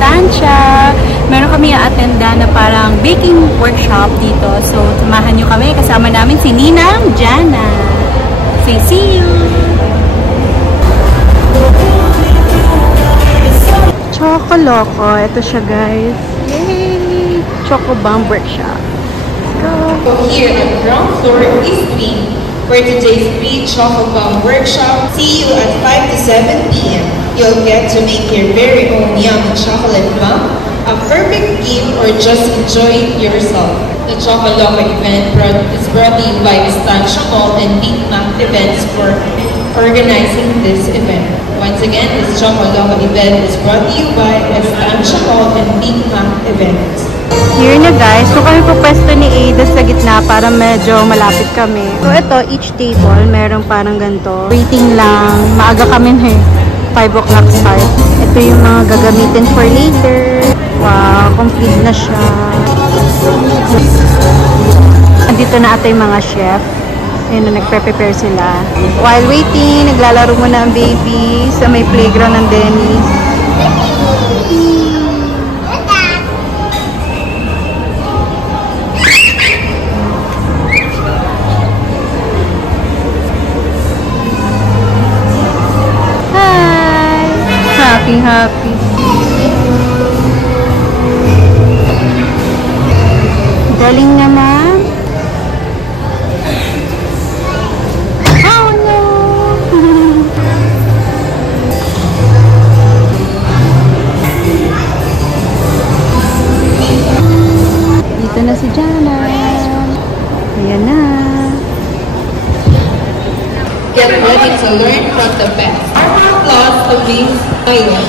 Estancia. Meron kami attenda na parang baking workshop dito. So, samahan nyo kami. Kasama namin si Ninang Jana. Say, see you! Choco Loco. Ito siya, guys. Yay! Choco Bomb Workshop. Let's go! Here at ground floor East Wing for today's free Choco Bomb Workshop. See you at 5 to 7 p.m. You'll get to make your very own yummy chocolate bomb, a perfect gift, or just enjoy it yourself. The Choco Loco event is brought to you by Estancia Mall and Big Mac Events for organizing this event. Once again, this Choco Loco event is brought to you by Estancia Mall and Big Mac Events. Here na guys, so kami po pwesto ni Ada sa gitna para medyo malapit kami. So ito, each table, merong parang ganito. Waiting lang, maaga kami 5 o'clock start. Ito yung mga gagamitin for later. Wow, complete na siya. Andito na ata yung mga chef. Ayun na, nagpre-prepare sila. While waiting, naglalaro muna ang baby sa may playground ng Dennis. Happy. Galing naman. Oh no! Dito na si Jana. Ayan na. Get ready to learn from the best. Our applause to Miss Aya.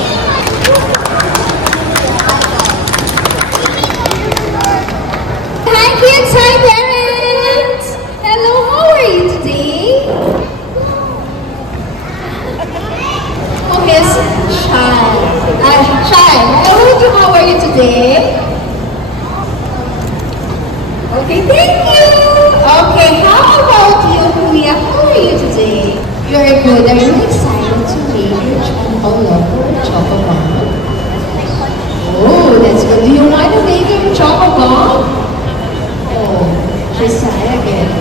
Hi kids, hi parents! Hello, how are you today? Okay, Shy. Hello, how are you today? Okay, thank you! Okay, how about you, Kuya? How are you today? You're good. Are you excited to make your Choco Loco or Choco Bomb? Oh, that's good. Do you want to make your Choco Bomb? Oh, she's shy again.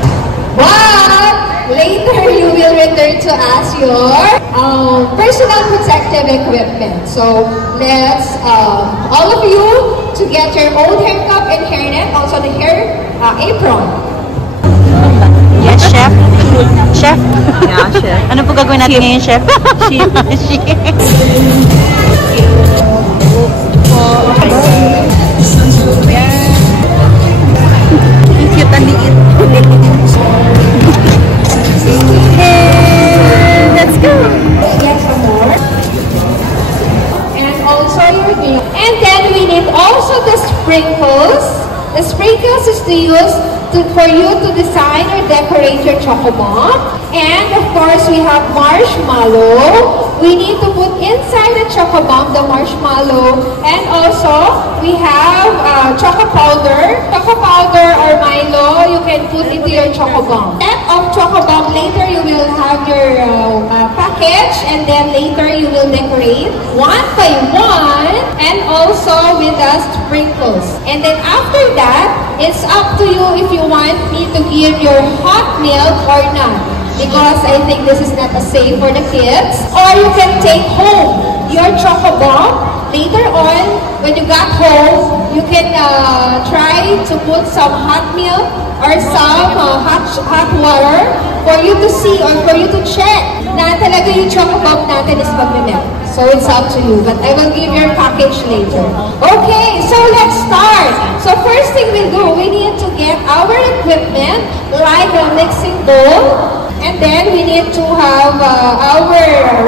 But later you will return to us your personal protective equipment. So let's all of you to get your old hair cup and hairnet, also the hair apron. Yes, chef. Chef. Yeah, chef. Ano po gagawin natin ngayon, chef? Cute ang liit. Hey, let's go. Get some more. And also your meal. And then we need also the sprinkles. The sprinkles is to use for you to design or decorate your Choco Bomb. And of course, we have marshmallow. We need to put inside the Choco Bomb the marshmallow. And also, we have choco powder. Choco powder or Milo, you can put into your Choco Bomb. Step of Choco Bomb, later you will have your package. And then later you will decorate one by one. And also with the sprinkles. And then after that, it's up to you if you want me to give your hot milk or not. Because I think this is not a safe for the kids. Or you can take home your Choco Bomb. Later on, when you got home, you can try to put some hot milk or some hot water for you to see or for you to check na talaga yung Choco Bomb natin is magme-melt. So it's up to you, but I will give your package later. Okay, so let's start. So first thing we'll do, we need to get our equipment like a mixing bowl. And then we need to have our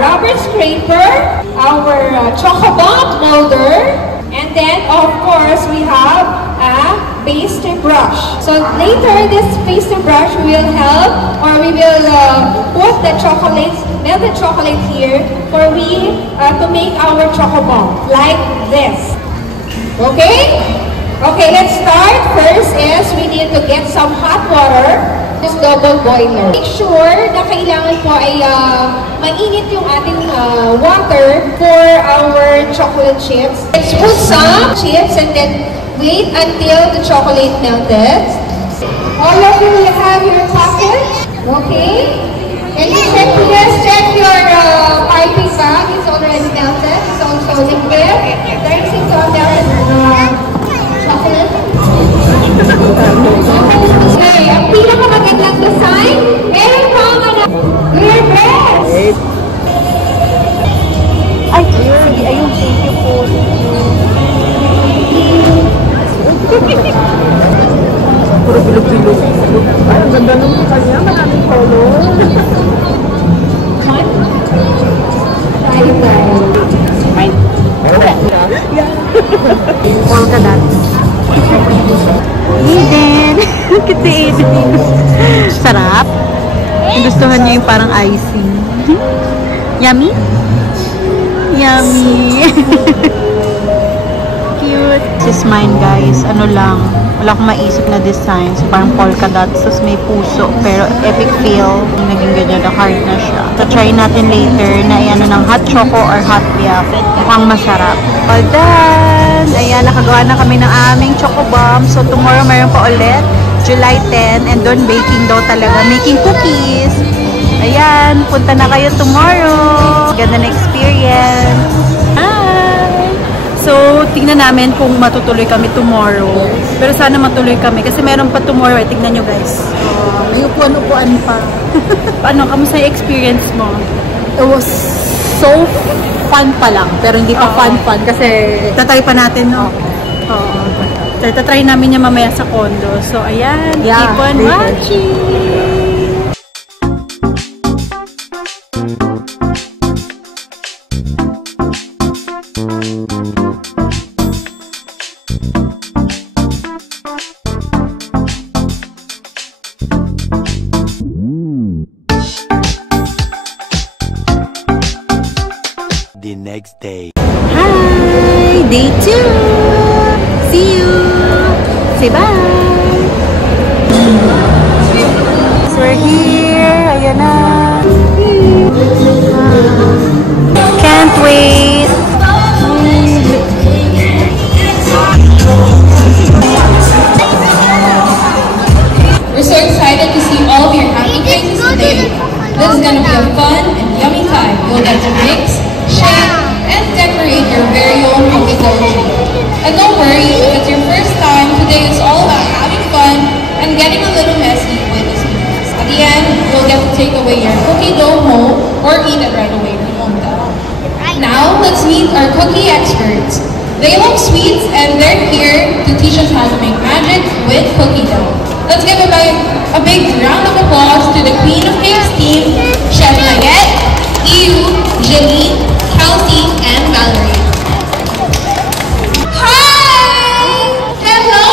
rubber scraper, our Choco Bomb molder, and then of course we have a pastry brush. So later this pastry brush will help, or we will put the chocolates, melted chocolate here for we to make our Choco Bomb like this. Okay? Okay, let's start. First is we need to get some hot water. this double boiler. Make sure na kailangan po ay mainit yung ating water for our chocolate chips. Let's put some chips and then wait until the chocolate melted. All of you will have your package, okay? And you check your piping bag. It's already melted. It's also liquid. There is also a melted chocolate. Okay, ang pinakamagandang design, meron pang clear breast. Ay, sige, ayun, thank you po. Puro bilog-bilog. Ay, ang ganda naman kanya, maraming color. One. Right. Polka dots. Eden. Kasi Eden. Sarap. Gustuhan niyo yung parang icing. Yummy? Yummy. Cute. This is mine, guys. Ano lang. Wala akong maisip na design. So, parang polka dots. Tapos may puso. Pero epic feel. Naging ganyan na hard na siya. So, try natin later na ano ng hot choco or hot milk. Mukhang masarap. All done! Ayan, nakagawa na kami ng aming choco bomb. So, tomorrow meron pa ulit. July 10. And doon, baking daw talaga. Making cookies. Ayan, punta na kayo tomorrow. Ganda na experience. So, tingnan namin kung matutuloy kami tomorrow. Pero sana matuloy kami. Kasi meron pa tomorrow. Tingnan nyo, guys. May upuan-upuan pa. Ano, kamusta yung experience mo? It was so fun pa lang. Pero hindi pa fun-fun. Kasi tatry pa natin, no? Oo. Tatry namin niya mamaya sa condo. So, ayan. Yeah, keep on watching! The next day. Hi! Day 2! See you! Say bye! So we're here! Ayan na! Can't wait! We're so excited to see all of your happy faces today. This is going to be a fun and yummy time. You'll get to mix, shake, and decorate your very own cookie dough treat. And don't worry, if it's your first time, today is all about having fun and getting a little messy with the sweetness. At the end, you'll get to take away your cookie dough home or eat it right away when you want that. Now, let's meet our cookie experts. They love sweets and they're here to teach us how to make magic with cookie dough. Let's give a big round of applause to the Queen of Cakes team, Chef Nugget, Iu, Janine, Kelsey, and Valerie. Hi! Hello!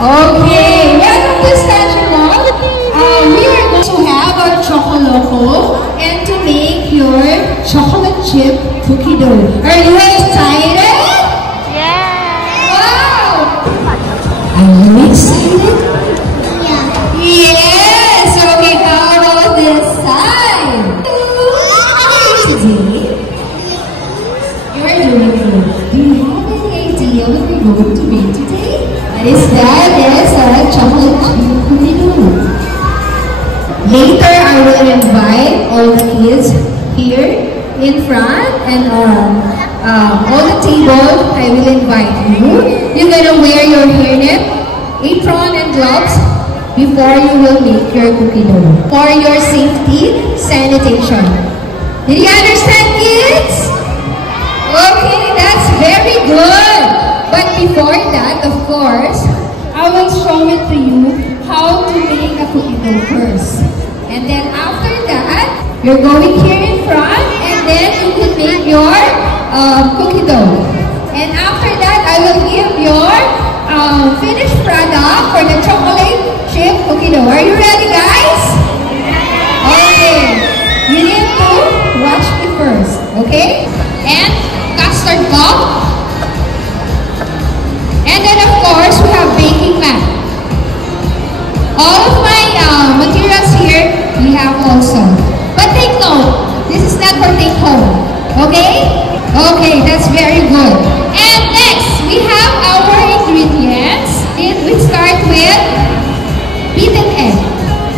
Okay, welcome to Statue Mall. We are going to have our Chocoloco and to make your chocolate chip cookie dough. Are you excited? Are you excited? Yeah. Yes! Okay, how about this side? Today, you're doing good. Do you have any idea what we're going to make today? That is a chocolate chip cookie dough. Later, I will invite all the kids here in front and on the table. I will invite you. You're gonna wear your hairnet, apron, and gloves before you will make your cookie dough. For your safety, sanitation. Did you understand, kids? Okay, that's very good. But before that, of course, I will show it to you how to make a cookie dough first. And then after that, you're going here in front, and then you will make your cookie dough. And after that, I will give your finished product for the chocolate chip cookie dough. Are you ready, guys? Okay. You need to watch me first, okay? And custard pop. And then, of course, we have baking mat. also. But take note, this is not for take home. Okay? Okay, that's very good. And next, we have our ingredients. We start with beaten egg,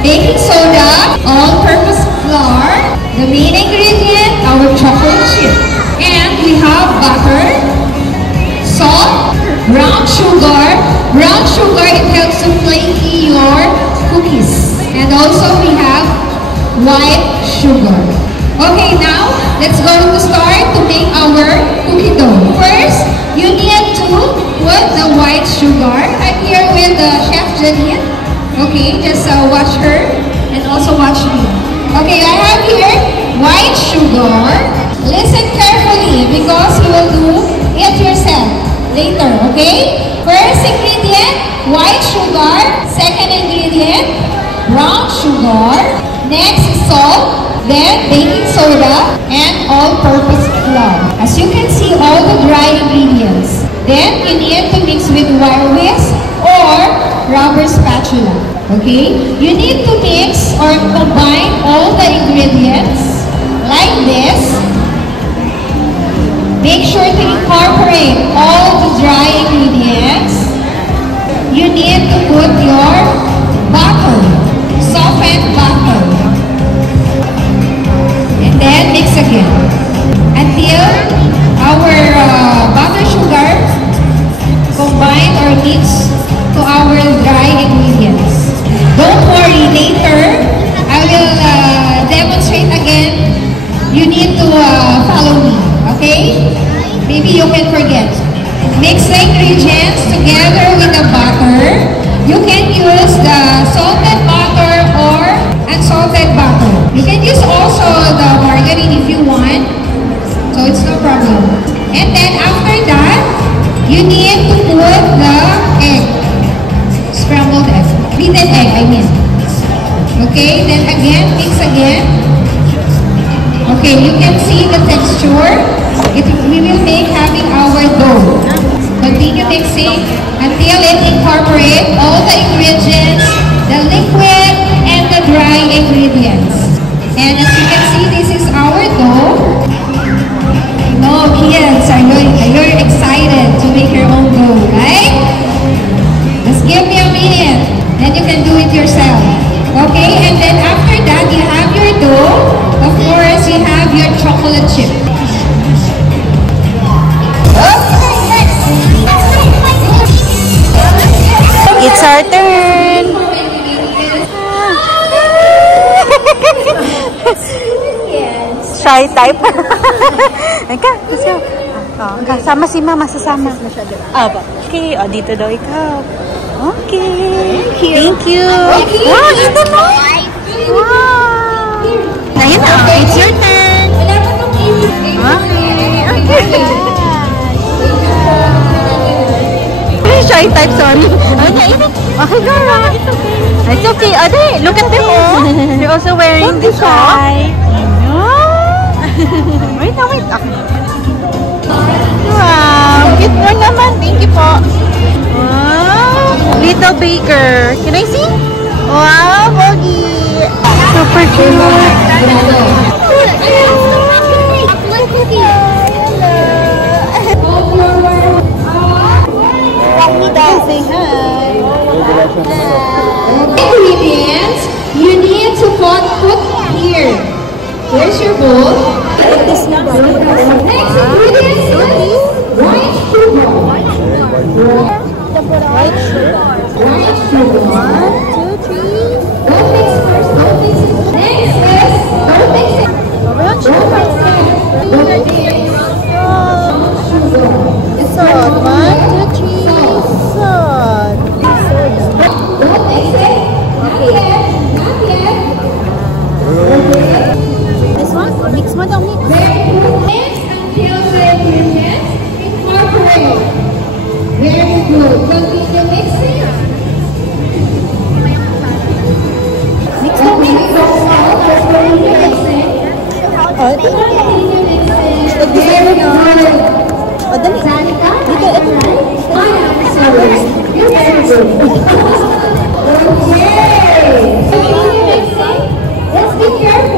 baking soda, all-purpose flour, the main ingredient, our chocolate chip. And we have butter, salt, brown sugar. Brown sugar, it helps to flaky your cookies. And also we have white sugar. Okay, now let's go to start to make our cookie dough. First, you need to put the white sugar. I'm here with Chef Janine. Okay, just watch her and also watch me. Okay, I have here white sugar. Listen carefully because you will do it yourself later, okay? First ingredient, white sugar. Second ingredient, brown sugar. Next, salt. Then, baking soda and all-purpose flour. As you can see, all the dry ingredients. Then, you need to mix with wire whisk or rubber spatula. Okay? You need to mix or combine all the ingredients like this. Make sure to incorporate all the dry ingredients. You need to put your butter, softened butter. And then mix again until our butter sugar combine or mix to our dry ingredients. Don't worry, later I will demonstrate again. You need to follow me, okay? Maybe you can forget. Mix the ingredients together with the butter. You can use the salted butter or unsalted butter. You can use also the margarine if you want, so it's no problem. And then after that, you need to put the egg, scrambled egg, beaten egg I mean. Okay, then again, mix again. Okay, you can see the texture. We will make having our dough. Continue mixing until it incorporates all the ingredients, the liquid and the dry ingredients. And as you can see, this is our dough. No, kids, you're excited to make your own dough, right? Just give me a minute, then you can do it yourself. Okay, and then after that, you have your dough. Of course, you have your chocolate chip. It's our turn. Shy type. Ika, let's go. Kasama si Mama, sasama. Okay, dito daw ikaw. Okay. Thank you. Wow, ito mo. Wow. Ayun na, it's your turn. Okay. Shy type, sorry. Okay, girl. It's okay. Ade, look at them all. They're also wearing the shy. Wait. Wow, cute mo naman. Thank you po. Wow, little baker. Can I see? Wow, Bogi. Super cute. Say hi. Ingredients, you need to put here. Where's your bowl? Next ingredients is white sugar. White sugar. 1, 2, 3. Don't mix first. Don't mix it. Next is don't mix it. Brown sugar. Salt. 1, 2, 3. Salt. Don't mix it. Not yet. Okay. This one? Mix mo daw, mix. Mix until the ingredients incorporate. Very good. Continue mixing. Mix mo, mix. Continue mixing. Continue mixing. Very good. Dali. Zanika, Dito, ito. you're very good. Okay. Continue mixing. Let's be careful.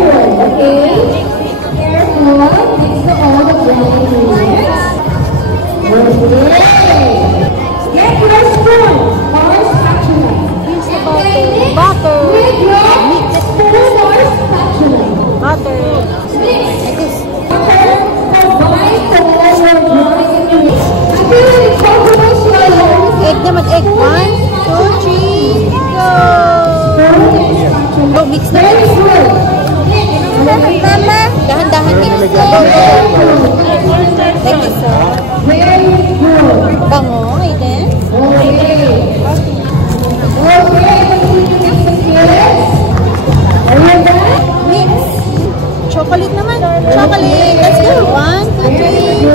Thank you, sir. Very good. Bango, Aiden. Okay. Okay, yes. Are you done? Mix. Chocolate naman. Chocolate. Let's go. 1, 2, 3.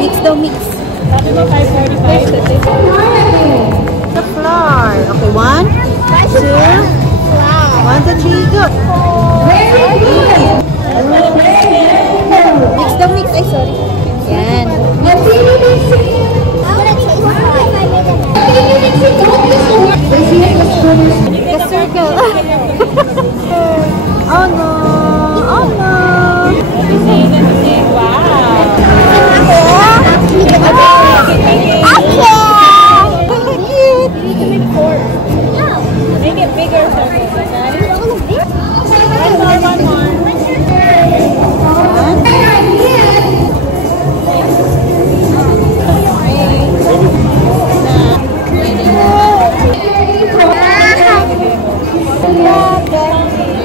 Mix daw, mix. The flour. Okay, 1, 2, 1, 2, 3, go. Very good. Mix daw, mix. Ay, sorry. Yan. Let's see you mixing. The circle. Oh no. Oh no. Make it bigger circles, okay? One more.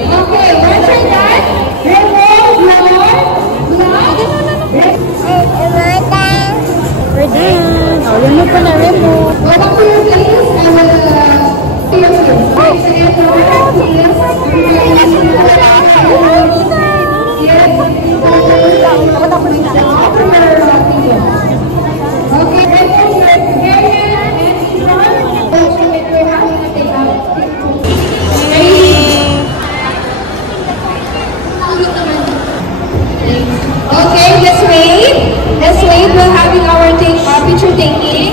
Okay, once you're done, remove We're done. Oh, remove ko na, remove. Go back to your place. I will Okay, let's wait. We're having our picture taking.